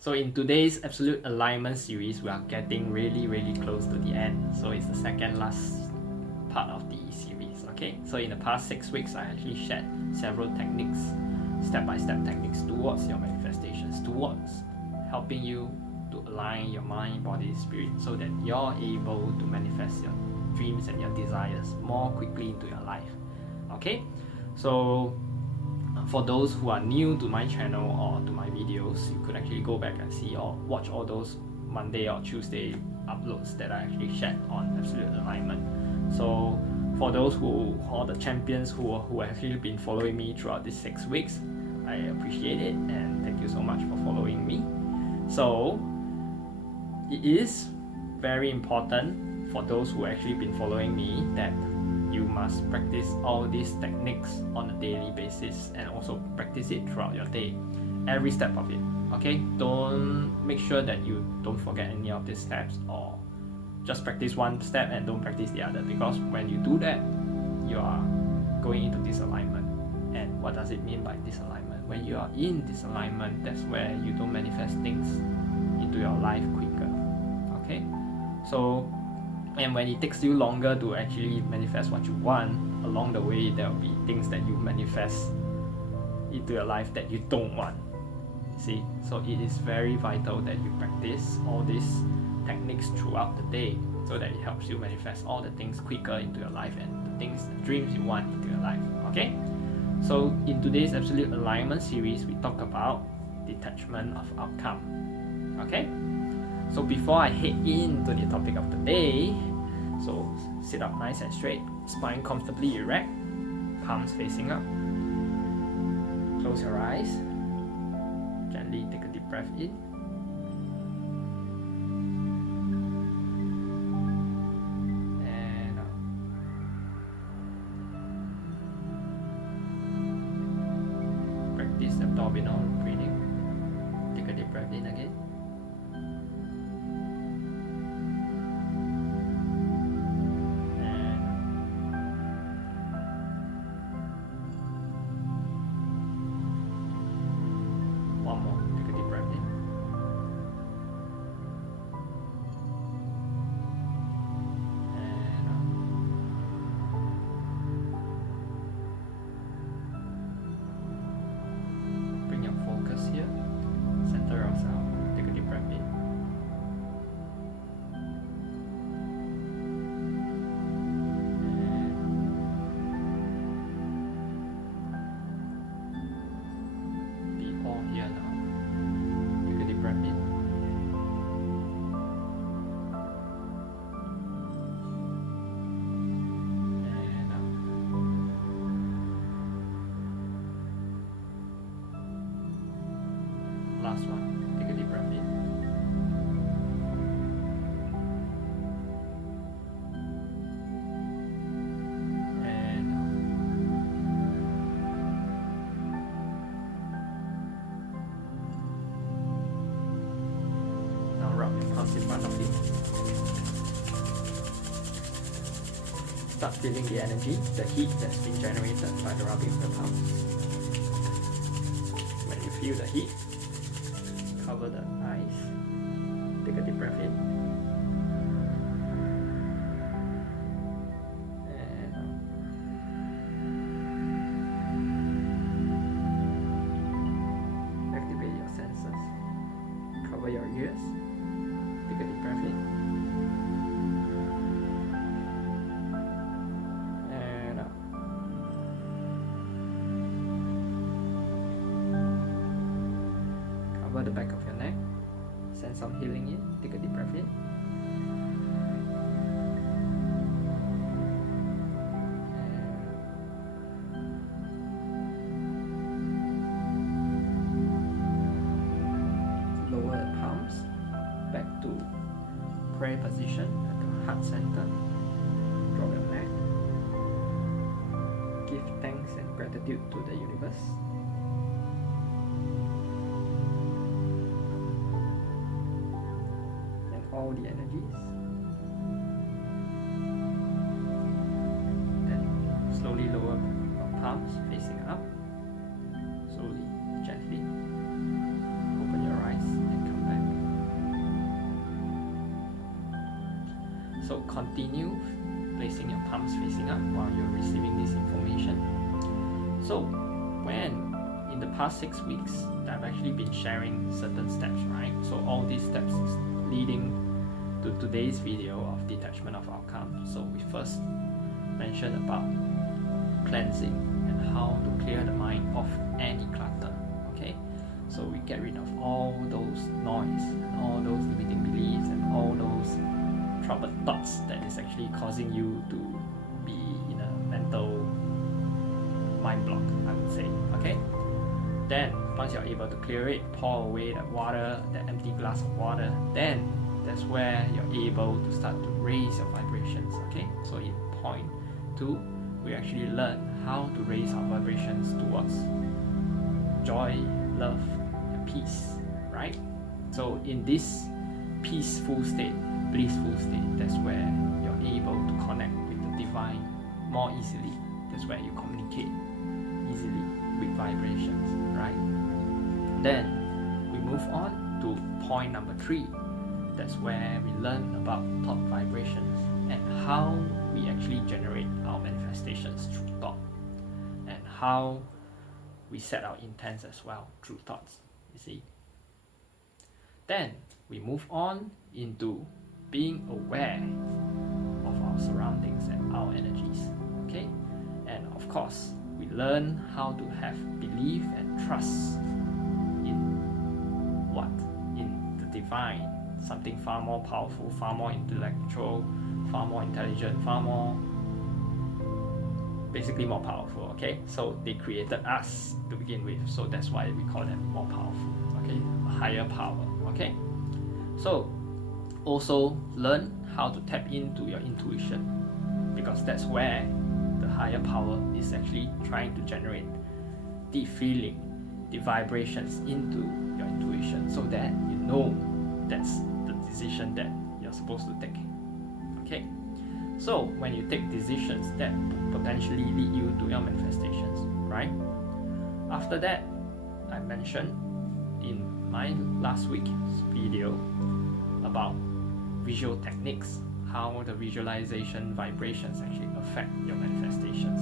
So in today's Absolute Alignment series, we are getting really close to the end. So it's the second last part of the series, okay? So in the past 6 weeks, I actually shared several techniques, step-by-step techniques towards your manifestations, towards helping you to align your mind, body, spirit, so that you're able to manifest your dreams and your desires more quickly into your life, okay? So for those who are new to my channel or to my videos, you could actually go back and see or watch all those Monday or Tuesday uploads that I actually shared on Absolute Alignment. So for those who are the champions who have actually been following me throughout these 6 weeks, I appreciate it and thank you so much for following me. So it is very important for those who actually been following me that you must practice all these techniques on a daily basis and also practice it throughout your day, every step of it, okay? Don't make sure that you don't forget any of these steps or just practice one step and don't practice the other, because when you do that, you are going into disalignment. And what does it mean by disalignment? When you are in disalignment, that's where you don't manifest things into your life quicker, okay? So and when it takes you longer to actually manifest what you want, along the way there will be things that you manifest into your life that you don't want. See, so it is very vital that you practice all these techniques throughout the day, so that it helps you manifest all the things quicker into your life and the things, the dreams you want into your life, okay? So in today's Absolute Alignment series, we talk about detachment of outcome, okay? So before I head into the topic of the day, so sit up nice and straight, spine comfortably erect, palms facing up. Close your eyes. Gently take a deep breath in. And out. Practice abdominal breathing. Take a deep breath in again. One more, take a deep breath in. And out. Bring your focus here, center yourself, take a deep breath in. And be all here now. Take a deep breath in. And out. Last one. Take a deep breath in. And out. Now rub your palms in front of you. Start feeling the energy, the heat that's been generated by the rubbing of the palms. When you feel the heat, cover the eyes. Take a deep breath in. And out. Activate your senses. Cover your ears. Take a deep breath in. And out. Cover the back of your neck. Send some healing in. Take a deep breath in. And lower the palms back to prayer position at the heart center. Drop your neck. Give thanks and gratitude to the universe. All the energies. Then slowly lower your palms facing up. Slowly, gently open your eyes and come So continue placing your palms facing up while you're receiving this information. So when in the past 6 weeks, I've actually been sharing certain steps, right? So all these steps leading to today's video of detachment of outcome. So we first mentioned about cleansing and how to clear the mind of any clutter, okay? So we get rid of all those noise and all those limiting beliefs and all those troubled thoughts that is actually causing you to be in a mental mind block, I would say, okay? Then once you're able to clear it, pour away that water, that empty glass of water, then that's where you're able to start to raise your vibrations, okay? So in point 2, we actually learn how to raise our vibrations towards joy, love, and peace, right? So in this peaceful state, blissful state, that's where you're able to connect with the divine more easily. That's where you communicate easily with vibrations, right? Then we move on to point number 3. That's where we learn about thought vibrations and how we actually generate our manifestations through thought, and how we set our intents as well through thoughts, you see. Then we move on into being aware of our surroundings and our energies, okay? And of course, we learn how to have belief and trust in what? In the divine, something far more powerful, far more intellectual, far more intelligent, far more, basically more powerful, okay? So they created us to begin with, so that's why we call them more powerful, okay? A higher power, okay? So also learn how to tap into your intuition, because that's where the higher power is actually trying to generate the feeling, the vibrations into your intuition, so that you know that's the decision that you're supposed to take, okay? So when you take decisions that potentially lead you to your manifestations, right? After that, I mentioned in my last week's video about visual techniques, how the visualization vibrations actually affect your manifestations.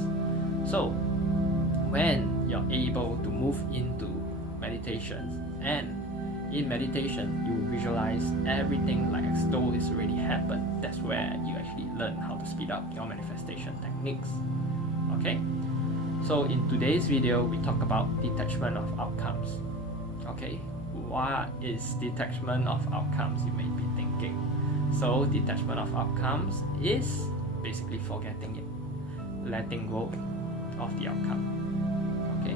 So when you're able to move into meditation, and in meditation you visualize everything like as though it's already happened, that's where you actually learn how to speed up your manifestation techniques, okay? So in today's video we talk about detachment of outcomes, okay? What is detachment of outcomes, you may be thinking? So detachment of outcomes is basically forgetting it, letting go of the outcome, okay?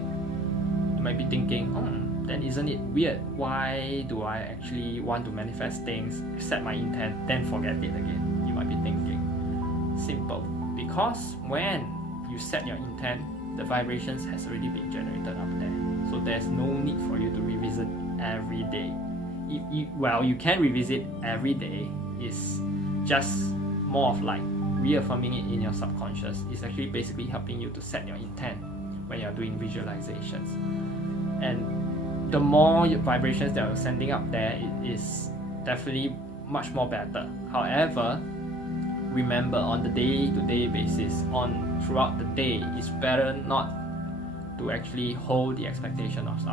You might be thinking, then isn't it weird? Why do I actually want to manifest things, set my intent, then forget it again? You might be thinking. Simple. Because when you set your intent, the vibrations has already been generated up there. So there's no need for you to revisit every day. Well, you can revisit every day. It's just more of like reaffirming it in your subconscious. It's actually basically helping you to set your intent when you're doing visualizations. And the more vibrations that you're sending up there, it is definitely much more better. However, remember, on the day-to-day basis, throughout the day, it's better not to actually hold the expectation of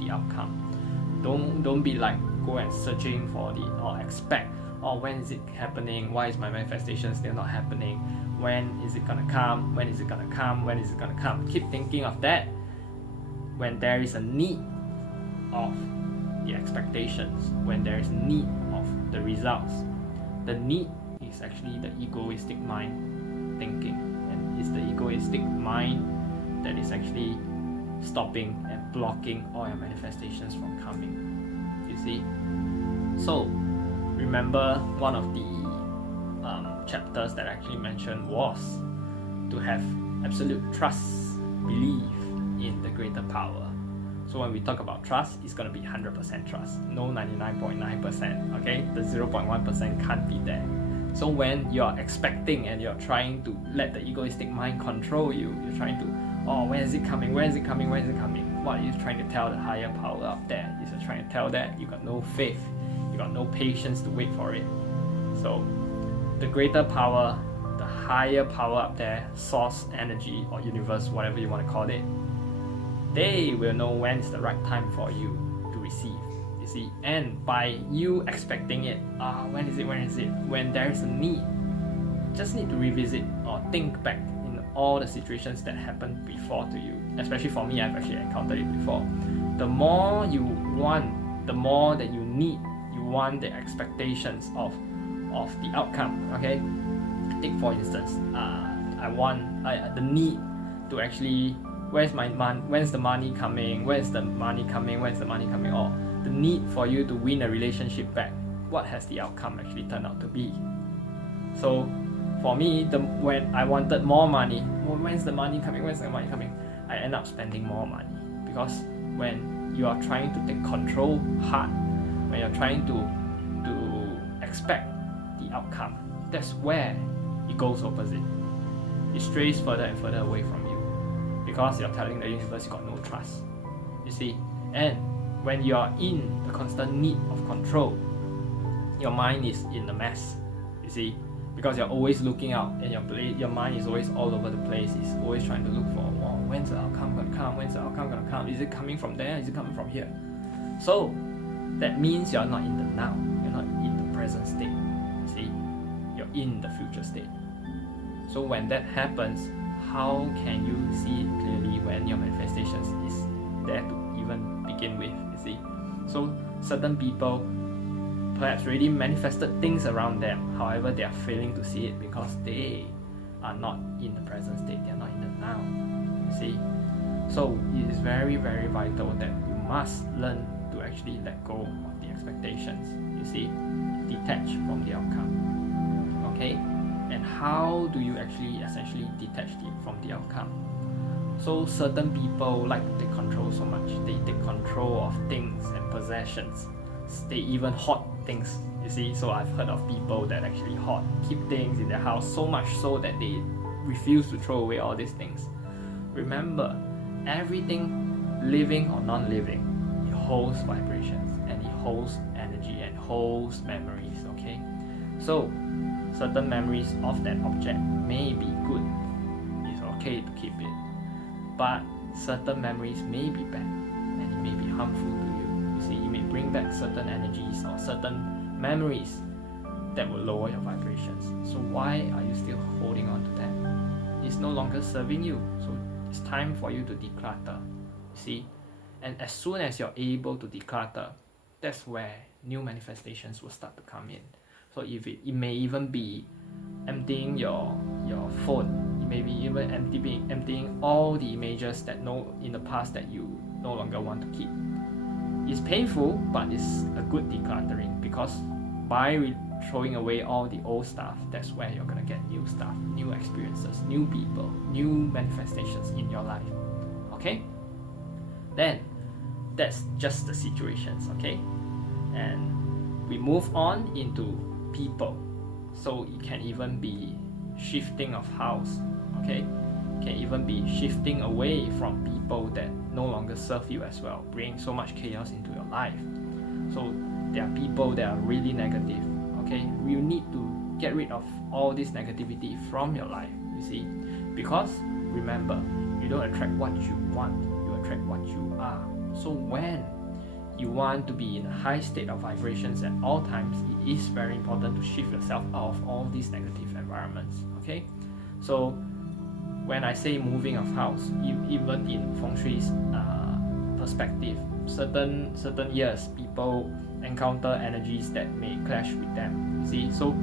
the outcome. Don't be like go and searching for or expect, when is it happening? Why is my manifestation still not happening? When is it gonna come? When is it gonna come? When is it gonna come? Keep thinking of that when there is a need of the expectations, when there is need of the results. The need is actually the egoistic mind thinking, and it's the egoistic mind that is actually stopping and blocking all your manifestations from coming, you see. So remember, one of the chapters that I actually mentioned was to have absolute trust, belief in the greater power. So when we talk about trust, it's going to be 100% trust, no 99.9%, okay? The 0.1% can't be there. So when you're expecting and you're trying to let the egoistic mind control you, you're trying to, when is it coming, when is it coming, when is it coming? What are you trying to tell the higher power up there? You're trying to tell that you got no faith, you got no patience to wait for it. So the greater power, the higher power up there, source, energy, or universe, whatever you want to call it, they will know when is the right time for you to receive, you see. And by you expecting it, when is it, when there is a need, just need to revisit or think back in all the situations that happened before to you. Especially for me, I've actually encountered it before. The more you want, the more that you need, you want the expectations of the outcome, okay? Take for instance, I want the need to actually, when's the money coming, or the need for you to win a relationship back. What has the outcome actually turned out to be? So for me, when I wanted more money, when's the money coming, I end up spending more money. Because when you are trying to take control hard, when you're trying to expect the outcome, that's where it goes opposite. It strays further and further away from you, because you're telling the universe you got no trust, you see. And when you're in the constant need of control, your mind is in a mess, you see, because you're always looking out, and your mind is always all over the place. It's always trying to look for, when's the outcome gonna come, is it coming from there, is it coming from here? So that means you're not in the now, you're not in the present state, you see, you're in the future state. So when that happens, how can you see it clearly when your manifestations is there to even begin with, you see? So certain people perhaps already manifested things around them, however they are failing to see it because they are not in the present state, they are not in the now, you see. So it is very, very vital that you must learn to actually let go of the expectations, you see, detach from the outcome, okay? And how do you actually essentially detach from the outcome? So certain people like to take control so much, they take control of things and possessions, they even hoard things, you see. So I've heard of people that actually keep things in their house so much so that they refuse to throw away all these things. Remember, everything living or non-living, it holds vibrations and it holds energy and holds memories, okay? So certain memories of that object may be good, it's okay to keep it, but certain memories may be bad and it may be harmful to you. You see, it may bring back certain energies or certain memories that will lower your vibrations. So why are you still holding on to that? It's no longer serving you. So it's time for you to declutter. See? And as soon as you're able to declutter, that's where new manifestations will start to come in. So if it may even be emptying your phone, it may be even emptying all the images that in the past that you no longer want to keep. It's painful, but it's a good decluttering, because by throwing away all the old stuff, that's where you're gonna get new stuff, new experiences, new people, new manifestations in your life. Okay? Then that's just the situations, okay? And we move on into people. So it can even be shifting of house, okay? It can even be shifting away from people that no longer serve you as well, bring so much chaos into your life. So there are people that are really negative, okay? You need to get rid of all this negativity from your life, you see, because remember, you don't attract what you want, you attract what you are. So when you want to be in a high state of vibrations at all times, it is very important to shift yourself out of all these negative environments, okay? So when I say moving of house, even in Feng Shui's perspective, certain years people encounter energies that may clash with them, you see. So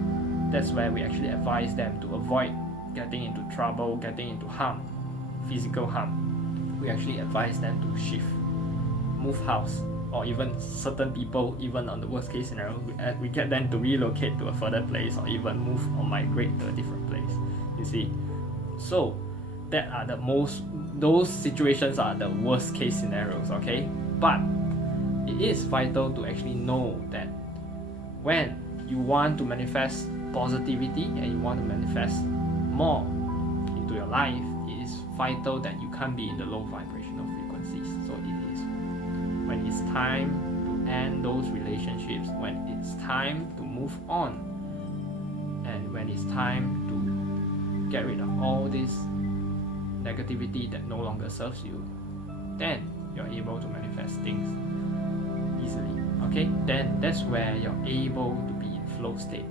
that's where we actually advise them to avoid getting into trouble, getting into harm, physical harm. We actually advise them to shift, move house, or even certain people, even on the worst case scenario, we get them to relocate to a further place or even move or migrate to a different place, you see. So that are those situations are the worst case scenarios, okay? But it is vital to actually know that when you want to manifest positivity and you want to manifest more into your life, it is vital that you can't be in the low vibrational frequencies. So it is when it's time to end those relationships, when it's time to move on, and when when it's time to get rid of all this negativity that no longer serves you, then you're able to manifest things easily. Okay, then that's where you're able to be in flow state.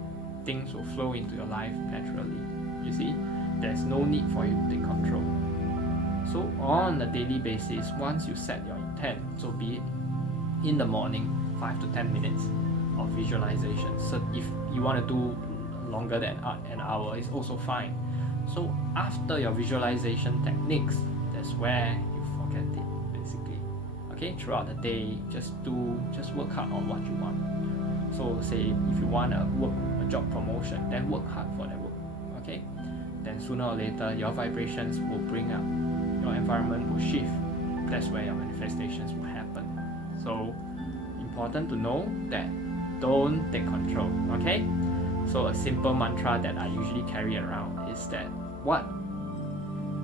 Things will flow into your life naturally. You see, there's no need for you to take control. So on a daily basis, once you set your intent, so be it in the morning, 5 to 10 minutes of visualization. So if you want to do longer than an hour, it's also fine. So after your visualization techniques, that's where you forget it, basically. Okay, throughout the day, just work hard on what you want. So say if you want a job promotion, then work hard for that work. Okay, then sooner or later your vibrations will bring up, your environment will shift. That's where your manifestations will happen. So important to know that don't take control. Okay, so a simple mantra that I usually carry around is that what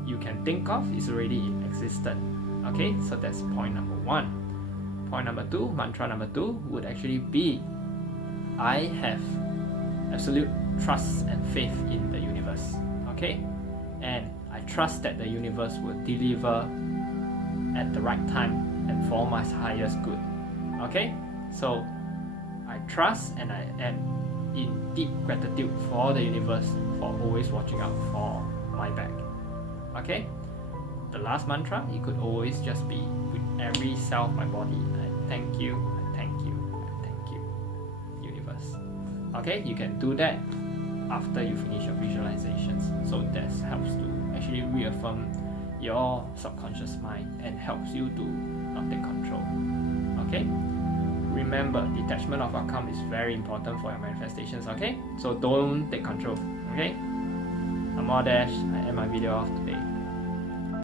you can think of is already in existence. Okay, so that's point number 1. Point number 2, mantra number 2 would actually be, I have absolute trust and faith in the universe. Okay, and I trust that the universe will deliver at the right time and for my highest good. Okay, so I trust and I am in deep gratitude for the universe for always watching out for my back. Okay, the last mantra, it could always just be with every cell of my body, I thank you, I thank you, I thank you, universe. Okay, you can do that after you finish your visualizations. So that helps to actually reaffirm your subconscious mind and helps you to not take control. Okay, remember, detachment of outcome is very important for your manifestations. Okay, so don't take control. Okay, I'm Dash. I end my video off today.